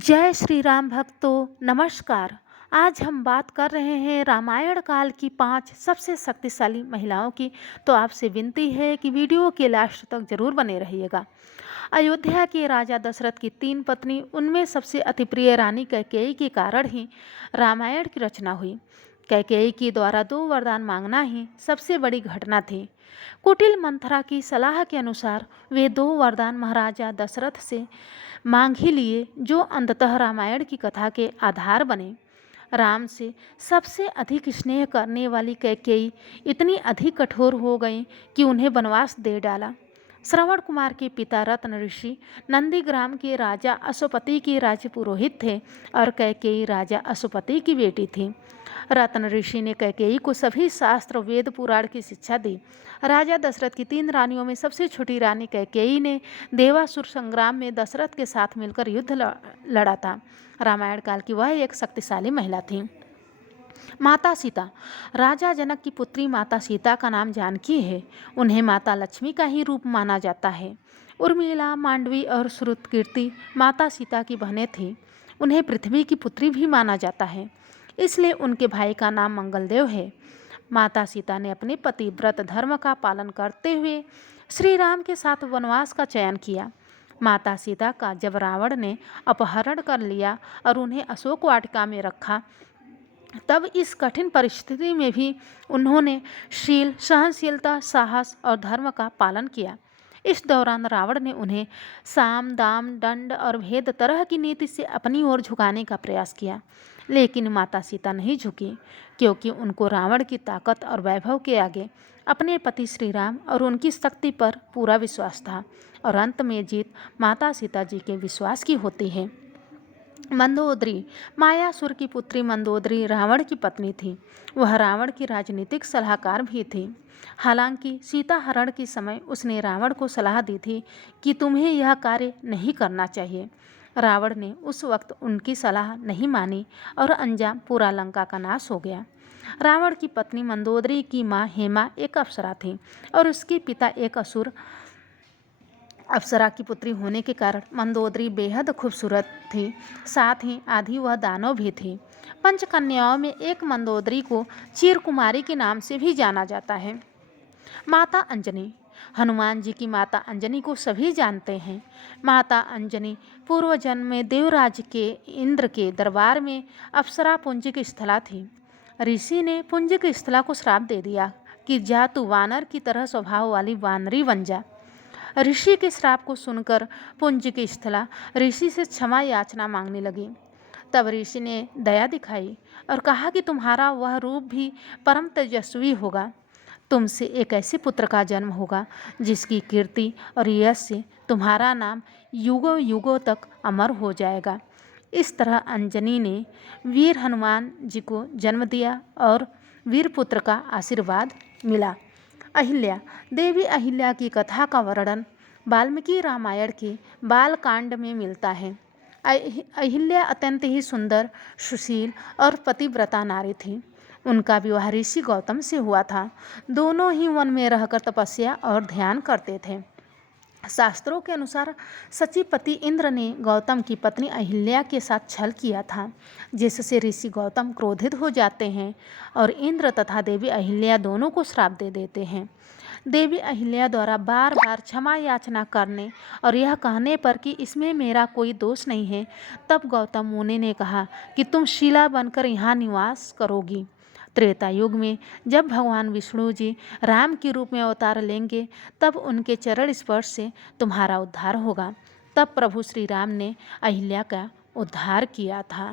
जय श्री राम भक्तों, नमस्कार। आज हम बात कर रहे हैं रामायण काल की 5 सबसे शक्तिशाली महिलाओं की। तो आपसे विनती है कि वीडियो के लास्ट तक जरूर बने रहिएगा। अयोध्या के राजा दशरथ की 3 पत्नी, उनमें सबसे अति प्रिय रानी कैकेयी के कारण ही रामायण की रचना हुई। कैकेयी के द्वारा 2 वरदान मांगना ही सबसे बड़ी घटना थी। कुटिल मंथरा की सलाह के अनुसार वे 2 वरदान महाराजा दशरथ से मांग ही लिए, जो अंततः रामायण की कथा के आधार बने। राम से सबसे अधिक स्नेह करने वाली कैकेयी इतनी अधिक कठोर हो गई कि उन्हें वनवास दे डाला। श्रवण कुमार के पिता रत्न ऋषि नंदीग्राम के राजा अश्वपति के राजपुरोहित थे और कैकेयी राजा अश्वपति की बेटी थी। रत्न ऋषि ने कैकेयी को सभी शास्त्र वेद पुराण की शिक्षा दी। राजा दशरथ की 3 रानियों में सबसे छोटी रानी कैकेयी ने देवासुर संग्राम में दशरथ के साथ मिलकर युद्ध लड़ा था। रामायण काल की वह एक शक्तिशाली महिला थी। माता सीता। राजा जनक की पुत्री माता सीता का नाम जानकी है। उन्हें माता लक्ष्मी का ही रूप माना जाता है। उर्मिला, मांडवी और श्रुतकीर्ति माता सीता की बहनें थीं। उन्हें पृथ्वी की पुत्री भी माना जाता है, इसलिए उनके भाई का नाम मंगलदेव है। माता सीता ने अपने पति व्रत धर्म का पालन करते हुए श्री राम के साथ वनवास का चयन किया। माता सीता का जब रावण ने अपहरण कर लिया और उन्हें अशोक वाटिका में रखा, तब इस कठिन परिस्थिति में भी उन्होंने शील, सहनशीलता, साहस और धर्म का पालन किया। इस दौरान रावण ने उन्हें साम, दाम, दंड और भेद तरह की नीति से अपनी ओर झुकाने का प्रयास किया, लेकिन माता सीता नहीं झुकी, क्योंकि उनको रावण की ताकत और वैभव के आगे अपने पति श्री राम और उनकी शक्ति पर पूरा विश्वास था। और अंत में जीत माता सीता जी के विश्वास की होती है। मंदोदरी। मायासुर की पुत्री मंदोदरी रावण की पत्नी थी। वह रावण की राजनीतिक सलाहकार भी थी। हालांकि सीता हरण के समय उसने रावण को सलाह दी थी कि तुम्हें यह कार्य नहीं करना चाहिए। रावण ने उस वक्त उनकी सलाह नहीं मानी और अंजाम पूरा लंका का नाश हो गया। रावण की पत्नी मंदोदरी की माँ हेमा एक अप्सरा थी और उसके पिता एक असुर। अप्सरा की पुत्री होने के कारण मंदोदरी बेहद खूबसूरत थी, साथ ही आधी वह दानव भी थी। पंचकन्याओं में एक मंदोदरी को चिरकुमारी के नाम से भी जाना जाता है। माता अंजनी। हनुमान जी की माता अंजनी को सभी जानते हैं। माता अंजनी पूर्व जन्म में देवराज के इंद्र के दरबार में अप्सरा पुंजिक स्थला थी। ऋषि ने पुंजिक स्थला को श्राप दे दिया कि जा तू वानर की तरह स्वभाव वाली वानरी बन जा। ऋषि के श्राप को सुनकर पुंजिक स्थला ऋषि से क्षमा याचना मांगने लगी। तब ऋषि ने दया दिखाई और कहा कि तुम्हारा वह रूप भी परम तेजस्वी होगा। तुमसे एक ऐसे पुत्र का जन्म होगा जिसकी कीर्ति और यश से तुम्हारा नाम युगों युगों तक अमर हो जाएगा। इस तरह अंजनी ने वीर हनुमान जी को जन्म दिया और वीर पुत्र का आशीर्वाद मिला। अहिल्या। देवी अहिल्या की कथा का वर्णन वाल्मीकि रामायण के बालकांड में मिलता है। अहिल्या अत्यंत ही सुंदर, सुशील और पतिव्रता नारी थी। उनका विवाह ऋषि गौतम से हुआ था। दोनों ही वन में रहकर तपस्या और ध्यान करते थे। शास्त्रों के अनुसार सचिपति इंद्र ने गौतम की पत्नी अहिल्या के साथ छल किया था, जिससे ऋषि गौतम क्रोधित हो जाते हैं और इंद्र तथा देवी अहिल्या दोनों को श्राप दे देते हैं। देवी अहिल्या द्वारा बार बार क्षमा याचना करने और यह कहने पर कि इसमें मेरा कोई दोष नहीं है, तब गौतम मुनि ने कहा कि तुम शीला बनकर यहाँ निवास करोगी। त्रेता युग में जब भगवान विष्णु जी राम के रूप में अवतार लेंगे, तब उनके चरण स्पर्श से तुम्हारा उद्धार होगा। तब प्रभु श्री राम ने अहिल्या का उद्धार किया था।